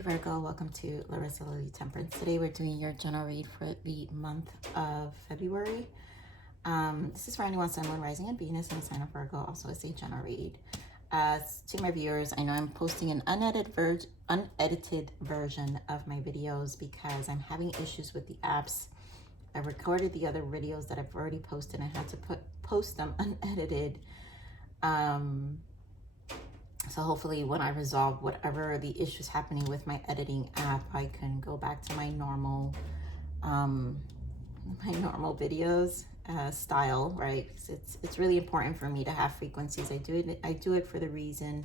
Hey Virgo, welcome to Larissa Lily Temperance. Today we're doing your general read for the month of February. This is for anyone, Sun, Moon, Rising, and Venus in the sign of Virgo. Also, it's a general read. To my viewers, I know I'm posting an unedited version of my videos because I'm having issues with the apps. I recorded the other videos that I've already posted and I had to post them unedited. So hopefully when I resolve whatever the issues happening with my editing app, I can go back to my normal videos style, right? Because it's really important for me to have frequencies. I do it for the reason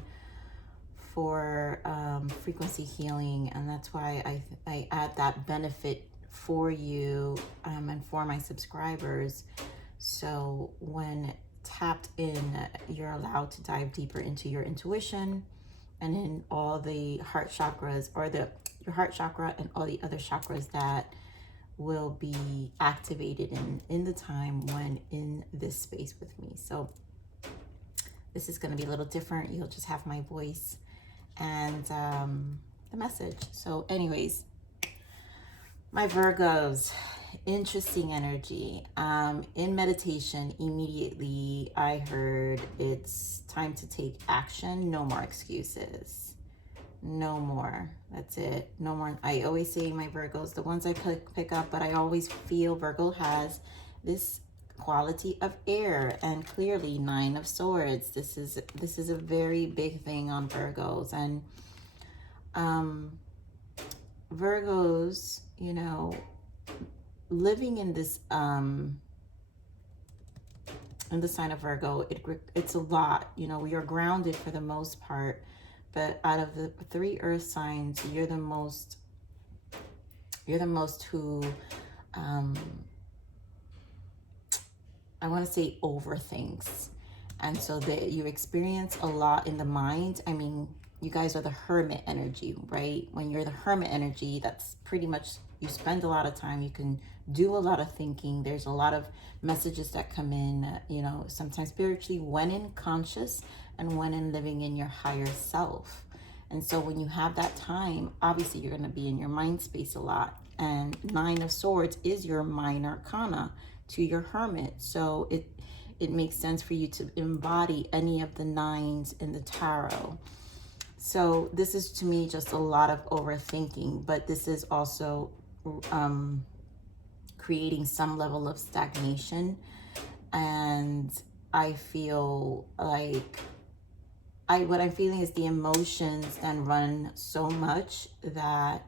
for frequency healing, and that's why I add that benefit for you and for my subscribers. So when tapped in, you're allowed to dive deeper into your intuition and in all the heart chakras, or your heart chakra and all the other chakras that will be activated in the time when in this space with me. So this is going to be a little different. You'll just have my voice and the message. So anyways, my Virgos, interesting energy. In meditation, immediately I heard it's time to take action. No more excuses. No more. That's it. No more. I always say my Virgos, the ones I pick up, but I always feel Virgo has this quality of air, and clearly 9 of Swords. This is a very big thing on Virgos, and Virgos, you know, living in this in the sign of Virgo, it's a lot. You know, we are grounded for the most part, but out of the 3 earth signs, you're the most who I want to say overthinks, and so that you experience a lot in the mind. I mean, you guys are the hermit energy, right? When you're the hermit energy, that's pretty much, you spend a lot of time, you can do a lot of thinking. There's a lot of messages that come in, you know, sometimes spiritually, when in conscious and when in living in your higher self. And so when you have that time, obviously you're going to be in your mind space a lot. And 9 of Swords is your minor arcana to your hermit. So it makes sense for you to embody any of the 9s in the tarot. So this is, to me, just a lot of overthinking, but this is also creating some level of stagnation. And I feel like what I'm feeling is the emotions then run so much that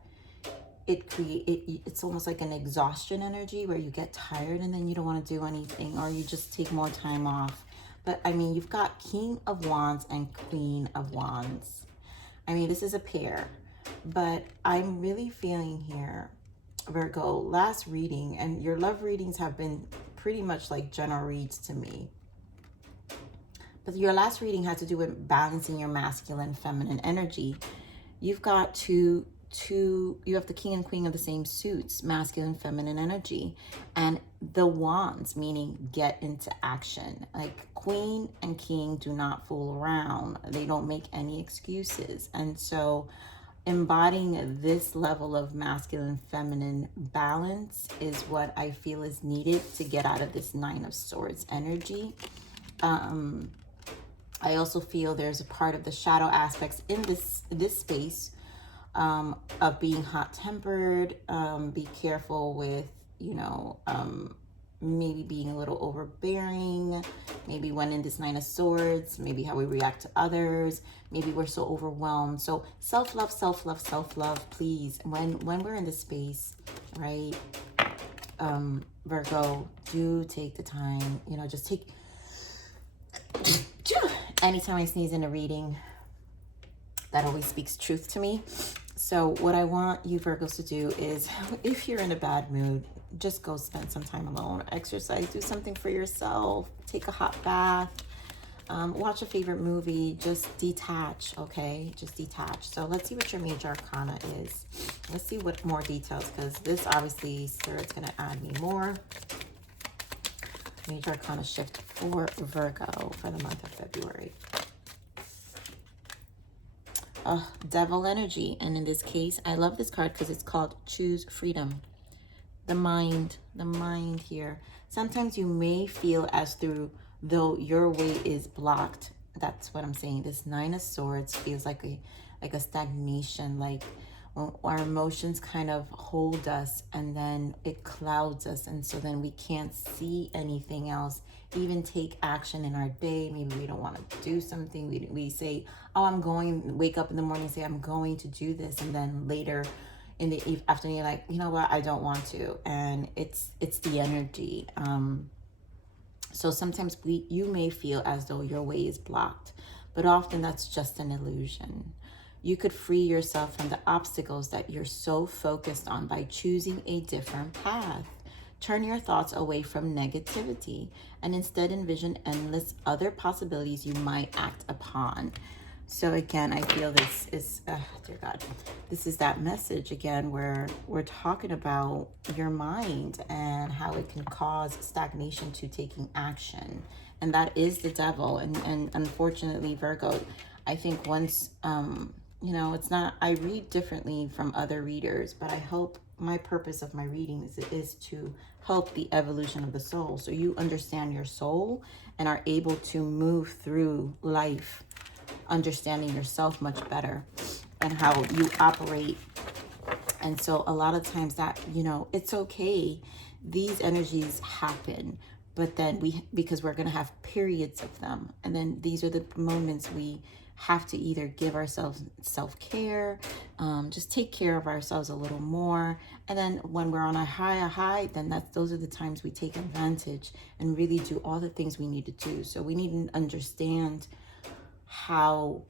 it's almost like an exhaustion energy where you get tired and then you don't want to do anything, or you just take more time off. But I mean, you've got King of Wands and Queen of Wands. I mean, this is a pair, but I'm really feeling here, Virgo, last reading, and your love readings have been pretty much like general reads to me. But your last reading had to do with balancing your masculine, feminine energy. You've got you have the King and Queen of the same suits, masculine, feminine energy, and the Wands, meaning get into action. Like Queen and King do not fool around. They don't make any excuses. And so embodying this level of masculine, feminine balance is what I feel is needed to get out of this 9 of Swords energy. I also feel there's a part of the shadow aspects in this space of being hot-tempered. Be careful with, you know, maybe being a little overbearing, maybe when in this 9 of Swords, maybe how we react to others, maybe we're so overwhelmed. So self-love, self-love, self-love, please. When we're in this space, right, Virgo, do take the time, you know, just take, anytime I sneeze in a reading, that always speaks truth to me. So what I want you Virgos to do is, if you're in a bad mood, just go spend some time alone, exercise, do something for yourself, take a hot bath, watch a favorite movie, just detach, okay? Just detach. So let's see what your major arcana is. Let's see what more details, because this obviously, Spirit's going to add me more. Major arcana shift for Virgo for the month of February. devil energy. And in this case, I love this card because it's called Choose Freedom. The mind here. Sometimes you may feel as though your way is blocked. That's what I'm saying. This Nine of Swords feels like a stagnation, like when our emotions kind of hold us and then it clouds us, and so then we can't see anything else, even take action in our day. Maybe we don't want to do something. We say, oh, wake up in the morning and say, I'm going to do this, and then later in the afternoon, you're like, you know what, I don't want to. And it's the energy. So sometimes you may feel as though your way is blocked, but often that's just an illusion. You could free yourself from the obstacles that you're so focused on by choosing a different path. Turn your thoughts away from negativity and instead envision endless other possibilities you might act upon. So again, I feel this is, dear God, this is that message again where we're talking about your mind and how it can cause stagnation to taking action. And that is the devil. And unfortunately, Virgo, I think once, you know, it's not, I read differently from other readers, but I hope my purpose of my reading is to help the evolution of the soul. So you understand your soul and are able to move through life understanding yourself much better and how you operate. And so a lot of times that, you know, it's okay. These energies happen, but then because we're going to have periods of them. And then these are the moments we have to either give ourselves self-care, just take care of ourselves a little more. And then when we're on a high, then those are the times we take advantage and really do all the things we need to do. So we need to understand how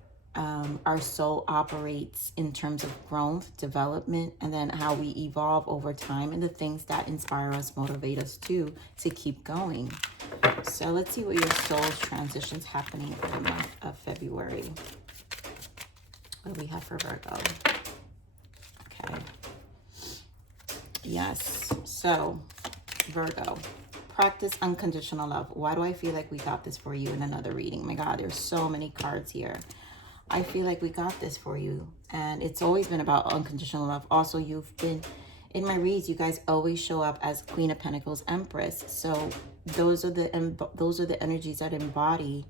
our soul operates in terms of growth, development, and then how we evolve over time and the things that inspire us, motivate us to keep going. So let's see what your soul's transitions happening for the month of February. What do we have for Virgo? Okay. Yes. So Virgo, practice unconditional love. Why do I feel like we got this for you in another reading? My God, there's so many cards here. I feel like we got this for you. And it's always been about unconditional love. Also, you've been, in my reads, you guys always show up as Queen of Pentacles, Empress. So those are the energies that embody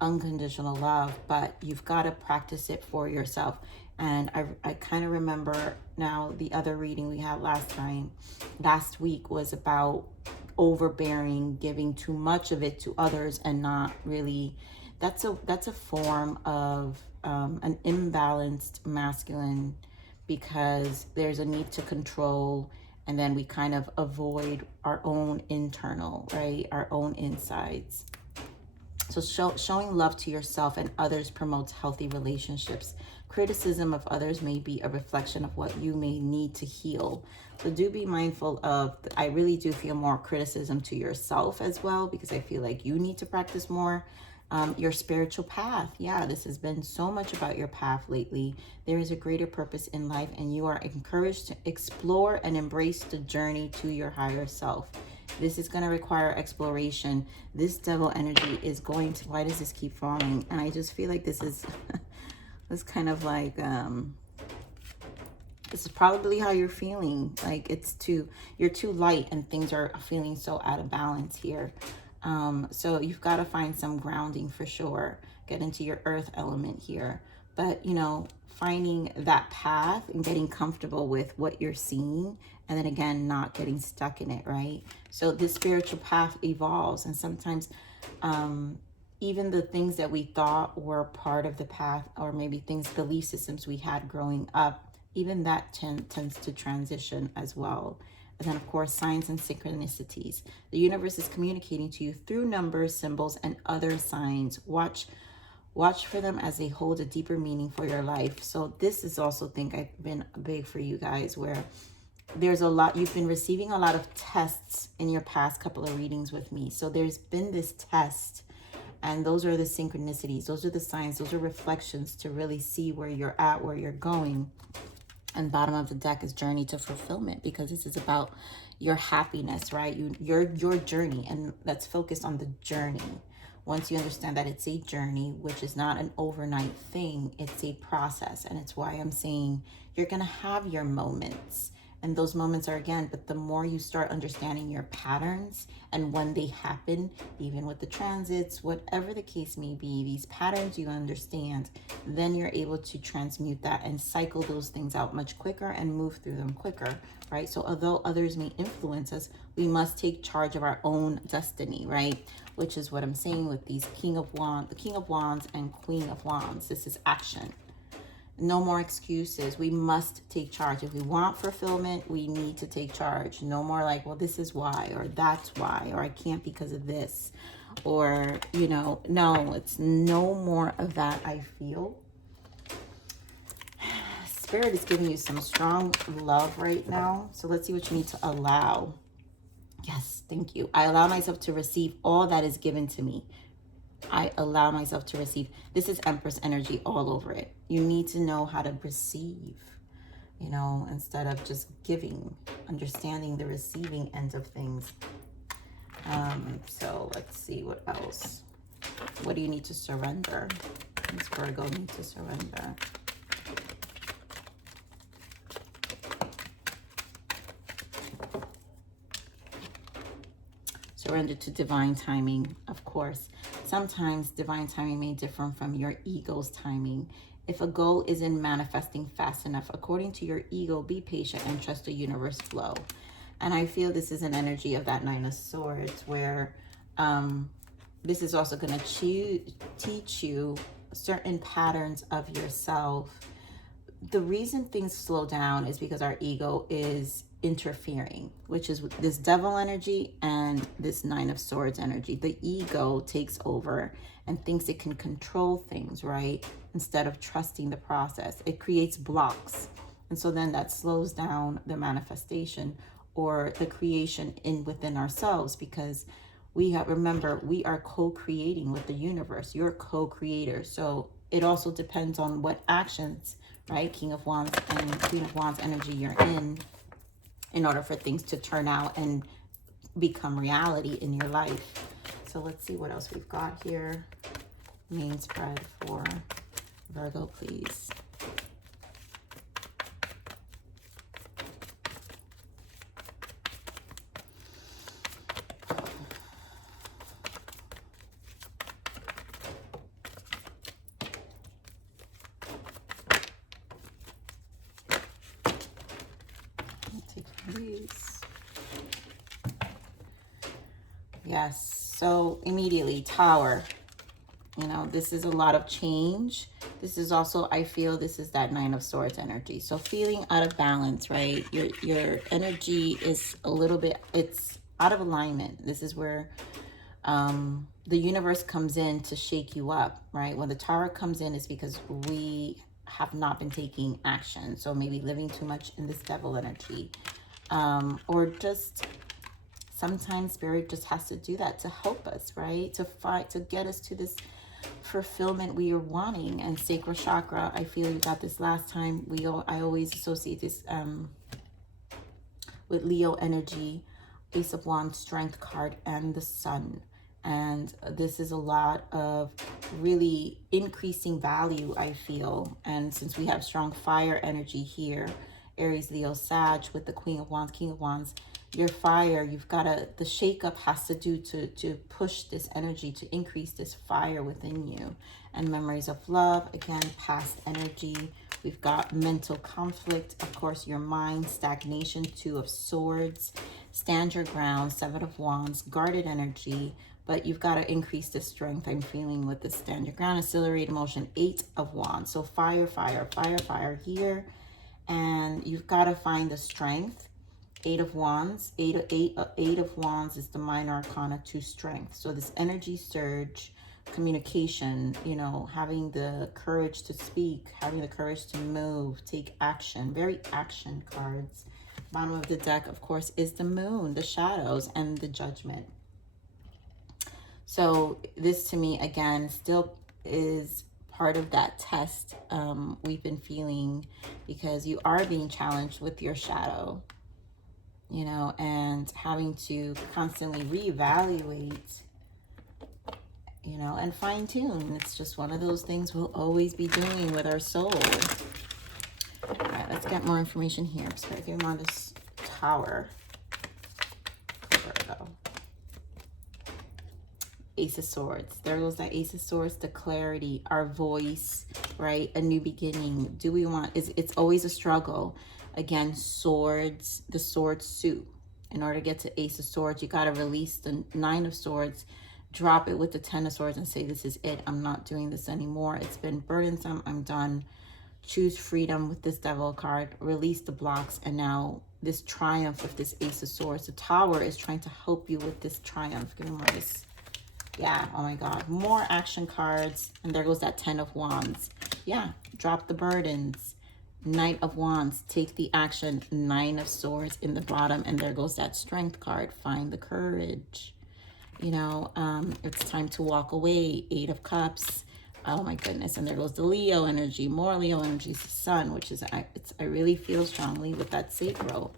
unconditional love. But you've got to practice it for yourself. And I kind of remember now the other reading we had last week was about overbearing, giving too much of it to others and not really. That's a form of an imbalanced masculine, because there's a need to control, and then we kind of avoid our own internal, right, our own insides. So showing love to yourself and others promotes healthy relationships. Criticism of others may be a reflection of what you may need to heal. So do be mindful of, I really do feel more criticism to yourself as well, because I feel like you need to practice more. Your spiritual path. Yeah, this has been so much about your path lately. There is a greater purpose in life, and you are encouraged to explore and embrace the journey to your higher self. This is going to require exploration. This devil energy is going to, why does this keep falling? And I just feel like this is, this kind of like, this is probably how you're feeling. Like you're too light and things are feeling so out of balance here. So you've got to find some grounding for sure. Get into your earth element here. But, you know, finding that path and getting comfortable with what you're seeing. And then again, not getting stuck in it, right? So this spiritual path evolves. And sometimes even the things that we thought were part of the path, or maybe belief systems we had growing up, even that tends to transition as well. And then, of course, signs and synchronicities. The universe is communicating to you through numbers, symbols, and other signs. Watch for them as they hold a deeper meaning for your life. So this is also, I've been big for you guys, where there's a lot, you've been receiving a lot of tests in your past couple of readings with me. So there's been this test, and those are the synchronicities. Those are the signs. Those are reflections to really see where you're at, where you're going. And bottom of the deck is journey to fulfillment, because this is about your happiness, right? Your journey, and that's focused on the journey. once you understand that it's a journey, which is not an overnight thing, it's a process. And it's why I'm saying you're going to have your moments. And those moments are, again, but the more you start understanding your patterns and when they happen, even with the transits, whatever the case may be, these patterns you understand, then you're able to transmute that and cycle those things out much quicker and move through them quicker, right? So although others may influence us, we must take charge of our own destiny, right? Which is what I'm saying with these the King of Wands and Queen of Wands. This is action. No more excuses. We must take charge. If we want fulfillment, we need to take charge. No more like, well, this is why, or that's why, or I can't because of this, or, you know, no, it's no more of that, I feel. Spirit is giving you some strong love right now. So let's see what you need to allow. Yes, thank you. I allow myself to receive all that is given to me. I allow myself to receive. This is Empress energy all over it. You need to know how to receive, you know, instead of just giving, understanding the receiving end of things. So let's see what else. What do you need to surrender? This Virgo need to surrender. Surrender to divine timing, of course. Sometimes divine timing may differ from your ego's timing. If a goal isn't manifesting fast enough, according to your ego, be patient and trust the universe flow. And I feel this is an energy of that Nine of Swords, where this is also going to teach you certain patterns of yourself. The reason things slow down is because our ego is interfering, which is this devil energy and this Nine of Swords energy. The ego takes over and thinks it can control things, right? Instead of trusting the process. It creates blocks. And so then that slows down the manifestation or the creation within ourselves, because we have, remember, we are co-creating with the universe. You're a co-creator. So it also depends on what actions, right? King of Wands and Queen of Wands energy you're in order for things to turn out and become reality in your life. So let's see what else we've got here. Main spread for Virgo, please. Yes, so immediately, Tower. You know, this is a lot of change. This is also, I feel this is that Nine of Swords energy. So feeling out of balance, right? Your energy is a little bit, it's out of alignment. This is where the universe comes in to shake you up, right? When the Tower comes in, it's because we have not been taking action. So maybe living too much in this devil energy, or just sometimes Spirit just has to do that to help us, right? To fight, to get us to this fulfillment we are wanting. And sacral chakra, I feel you got this last time. I always associate this with Leo energy, Ace of Wands, Strength card, and the Sun. And this is a lot of really increasing value, I feel. And since we have strong fire energy here, Aries, Leo, Sag, with the Queen of Wands, King of Wands, your fire, you've got to, the shakeup has to do to push this energy, to increase this fire within you. And memories of love, again, past energy. We've got mental conflict, of course, your mind, stagnation, Two of Swords, stand your ground, Seven of Wands, guarded energy, but you've got to increase the strength I'm feeling with this stand your ground, accelerate emotion, Eight of Wands. So fire, fire, fire, fire here. And you've got to find the strength. Eight of Wands. Eight of Wands is the minor arcana to strength. So this energy surge, communication, you know, having the courage to speak, having the courage to move, take action. Very action cards. Bottom of the deck, of course, is the Moon, the shadows, and the Judgment. So this to me, again, still is part of that test we've been feeling, because you are being challenged with your shadow, you know, and having to constantly reevaluate you know, and fine tune. It's just one of those things we'll always be doing with our soul. All right, let's get more information here. I'm just going to give him on this Tower. Virgo. Ace of Swords. There goes that Ace of Swords, the clarity, our voice, right? A new beginning. Do we want, it's always a struggle. Again, swords, the sword suit. In order to get to Ace of Swords, you got to release the Nine of Swords, drop it with the Ten of Swords and say, this is it. I'm not doing this anymore. It's been burdensome. I'm done. Choose freedom with this Devil card. Release the blocks. And now this triumph of this Ace of Swords. The Tower is trying to help you with this triumph. Give me more of this. Yeah, oh my God. More action cards. And there goes that Ten of Wands. Yeah, drop the burdens. Knight of Wands, take the action. Nine of Swords in the bottom. And there goes that Strength card. Find the courage. You know, it's time to walk away. Eight of Cups. Oh my goodness. And there goes the Leo energy. More Leo energy. The Sun, which is, I really feel strongly with that sacral.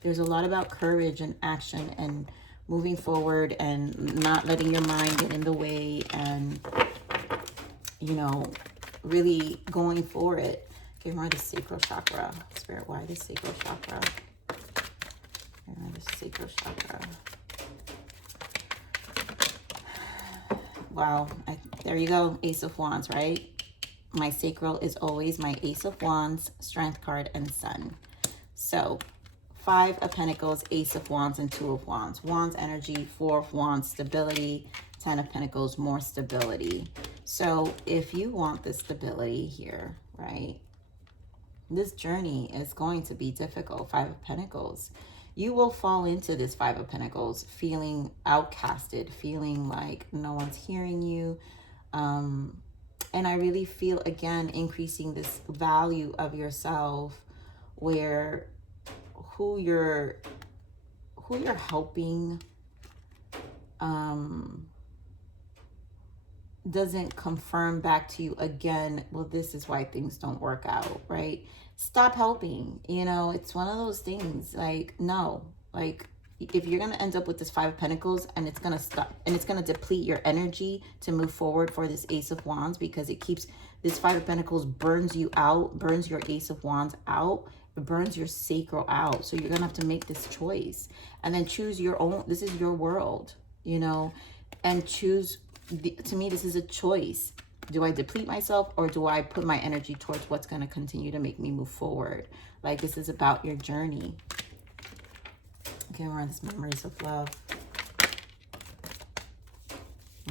There's a lot about courage and action and moving forward and not letting your mind get in the way and, you know, really going for it. Okay, more of the sacral chakra. Spirit, why the sacral chakra? More the sacral chakra. Wow, there you go, Ace of Wands, right? My sacral is always my Ace of Wands, Strength card, and Sun. So, Five of Pentacles, Ace of Wands, and Two of Wands. Wands energy, Four of Wands, stability. Ten of Pentacles, more stability. So, if you want this stability here, right? This journey is going to be difficult. Five of Pentacles. You will fall into this Five of Pentacles feeling outcasted, feeling like no one's hearing you. And I really feel, again, increasing this value of yourself where who you're helping doesn't confirm back to you again, well, this is why things don't work out, right? Stop helping. You know, it's one of those things, like, no, like, if you're going to end up with this Five of Pentacles and it's going to stop and it's going to deplete your energy to move forward for this Ace of Wands, because it keeps, this Five of Pentacles burns you out, burns your Ace of Wands out, it burns your sacral out. So you're going to have to make this choice and then choose your own, this is your world, you know, and choose, to me, this is a choice. Do I deplete myself or do I put my energy towards what's going to continue to make me move forward? Like, this is about your journey. Okay, we're on this Memories of Love.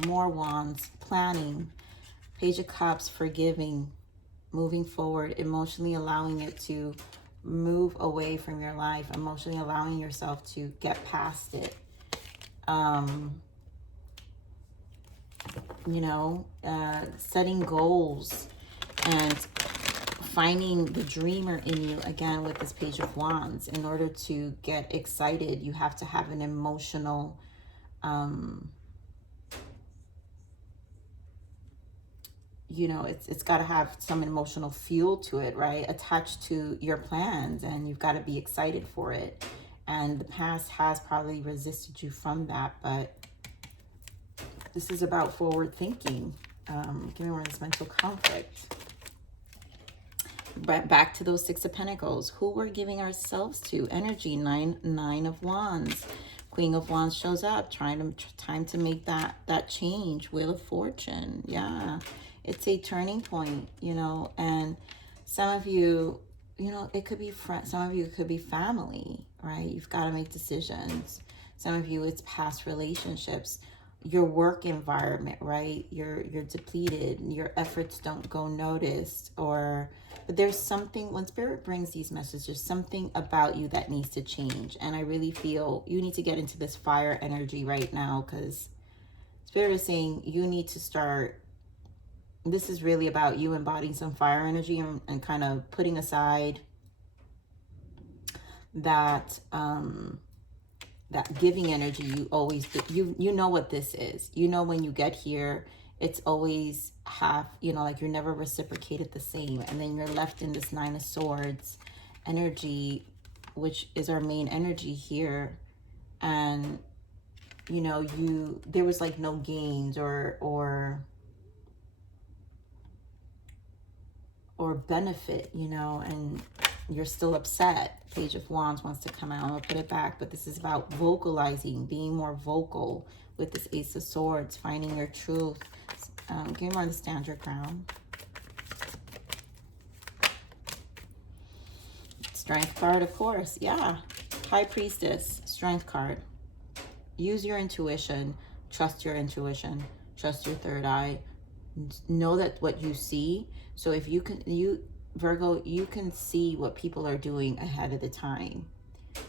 More Wands, planning. Page of Cups, forgiving, moving forward, emotionally allowing it to move away from your life, emotionally allowing yourself to get past it. You know, setting goals and finding the dreamer in you, again, with this Page of Wands. In order to get excited, you have to have an emotional, you know, it's got to have some emotional fuel to it, right? Attached to your plans, and you've got to be excited for it. And the past has probably resisted you from that, but this is about forward thinking. Give me more of this mental conflict. But back to those Six of Pentacles. Who we're giving ourselves to. Energy, nine of Wands. Queen of Wands shows up. Time to make that change. Wheel of Fortune. Yeah. It's a turning point, you know. And some of you, you know, it could be friends. Some of you, it could be family, right? You've got to make decisions. Some of you, it's past relationships. Your work environment, right? You're depleted. Your efforts don't go noticed. But there's something, when Spirit brings these messages, something about you that needs to change. And I really feel you need to get into this fire energy right now, because Spirit is saying you need to start. This is really about you embodying some fire energy and kind of putting aside that that giving energy you always do. You know what this is. You know, when you get here, it's always half, you know, like you're never reciprocated the same. And then you're left in this Nine of Swords energy, which is our main energy here. And you know, there was like no gains or benefit, you know, and you're still upset. Page of Wands wants to come out. I'm gonna put it back, but this is about vocalizing, being more vocal with this Ace of Swords, finding your truth. Give me more of the Stand Your Ground. Strength card, of course. Yeah. High Priestess, Strength card. Use your intuition. Trust your intuition. Trust your third eye. Know that what you see. So if you can, Virgo, you can see what people are doing ahead of the time.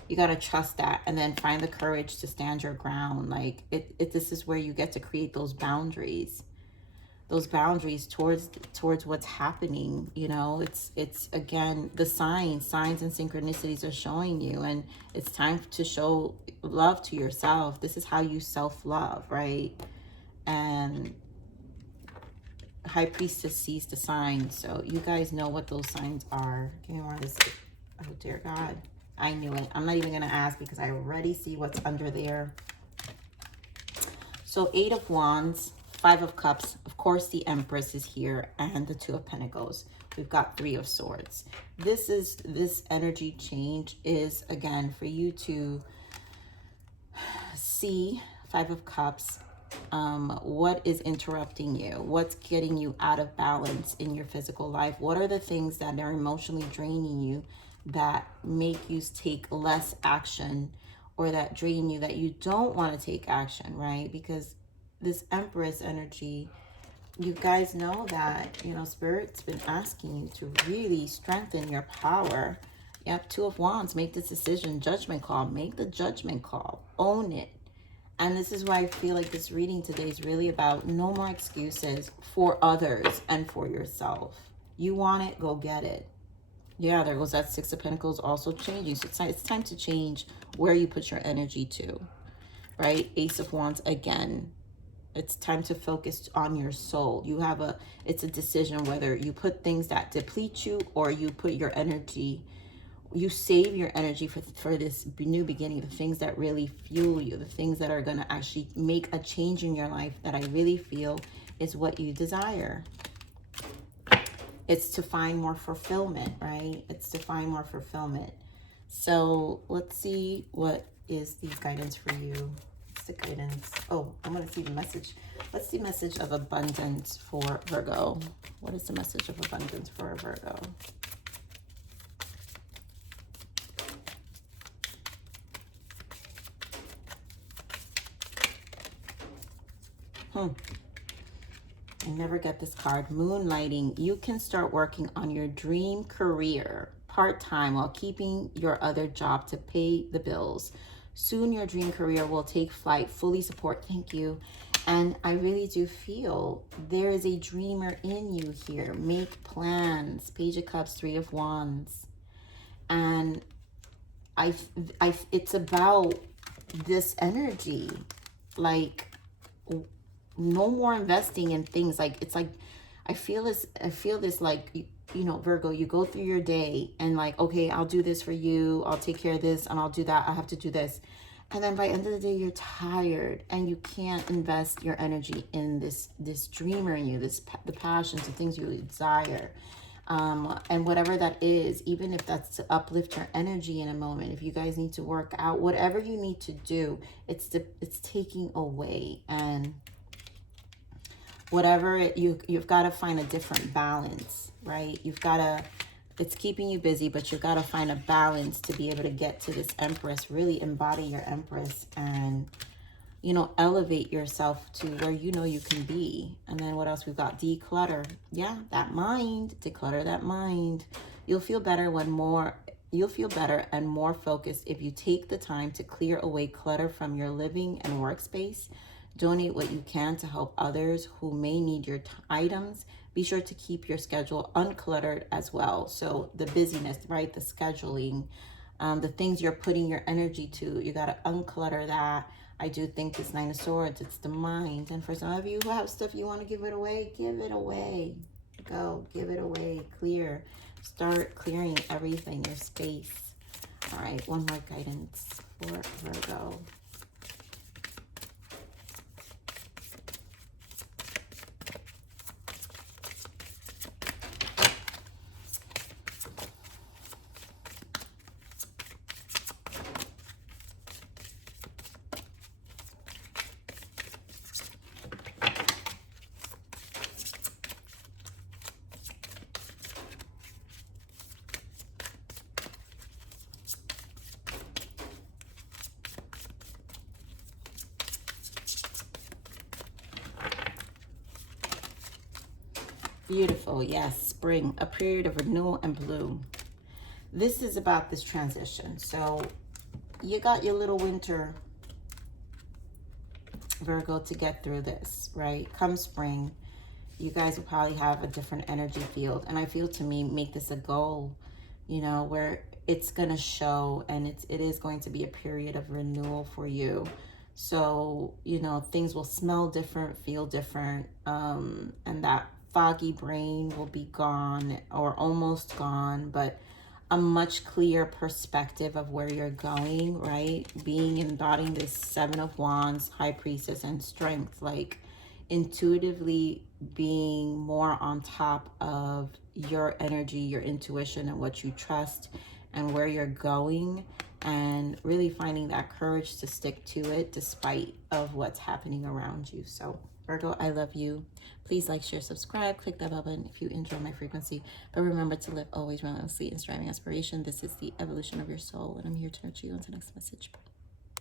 You got to trust that, and then find the courage to stand your ground. Like this is where you get to create those boundaries towards what's happening. You know, it's again, the signs and synchronicities are showing you, and it's time to show love to yourself. This is how you self-love, right? And High Priestess sees the signs, so you guys know what those signs are. Give me more of this. Oh dear God, I knew it. I'm not even gonna ask because I already see what's under there. So 8 of Wands, 5 of Cups, of course the Empress is here, and the 2 of Pentacles. We've got 3 of Swords. This energy change is, again, for you to see 5 of Cups, what is interrupting you, what's getting you out of balance in your physical life, what are the things that are emotionally draining you, that make you take less action, or that drain you, that you don't want to take action, right? Because this Empress energy, you guys know that, you know, Spirit's been asking you to really strengthen your power. Yep, 2 of Wands, make this decision, judgment call, make the judgment call, own it. And this is why I feel like this reading today is really about no more excuses for others and for yourself. You want it, go get it. Yeah, there goes that 6 of Pentacles also changing. So it's time to change where you put your energy to, right? Ace of Wands again. It's time to focus on your soul. It's a decision whether you put things that deplete you, or you put your energy, you save your energy for this new beginning, the things that really fuel you, the things that are going to actually make a change in your life, that I really feel is what you desire. It's to find more fulfillment, right? It's to find more fulfillment. So let's see what is the guidance for you. What's the guidance? Oh, I'm going to see the message. What's the message of abundance for Virgo? What is the message of abundance for a Virgo? I never get this card. Moonlighting. You can start working on your dream career part-time while keeping your other job to pay the bills. Soon your dream career will take flight. Fully support. Thank you. And I really do feel there is a dreamer in you here. Make plans. Page of Cups, 3 of Wands. And it's about this energy. Like, no more investing in things. Like, it's like, I feel this like, you know, Virgo, you go through your day and like, okay, I'll do this for you, I'll take care of this, and I'll do that, I have to do this. And then by the end of the day, you're tired and you can't invest your energy in this dreamer in you, the passions, the things you desire. And whatever that is, even if that's to uplift your energy in a moment, if you guys need to work out, whatever you need to do, it's taking away. And whatever you've got to find a different balance, right? It's keeping you busy, but you've got to find a balance to be able to get to this Empress, really embody your Empress, and, you know, elevate yourself to where you know you can be. And then what else? We've got declutter. Yeah, that mind, declutter that mind. You'll feel better and more focused if you take the time to clear away clutter from your living and workspace. Donate what you can to help others who may need your items. Be sure to keep your schedule uncluttered as well. So the busyness, right? The scheduling, the things you're putting your energy to, you got to unclutter that. I do think this 9 of Swords, it's the mind. And for some of you who have stuff you want to give it away, give it away. Go, give it away. Clear. Start clearing everything, your space. All right, one more guidance for Virgo. Beautiful. Yes, spring, a period of renewal and bloom. This is about this transition. So you got your little winter, Virgo, to get through this, right? Come spring, you guys will probably have a different energy field. And I feel, to me, make this a goal, you know, where it's going to show, and it is going to be a period of renewal for you. So, you know, things will smell different, feel different, and that foggy brain will be gone or almost gone, but a much clearer perspective of where you're going, right? Embodying this Seven of Wands, High Priestess, and strength, like intuitively being more on top of your energy, your intuition, and what you trust and where you're going, and really finding that courage to stick to it despite of what's happening around you. So Virgo, I love you. Please like, share, subscribe, click that bell button if you enjoy my frequency. But remember to live always relentlessly in striving aspiration. This is the evolution of your soul, and I'm here to nurture you. Until next message. Bye.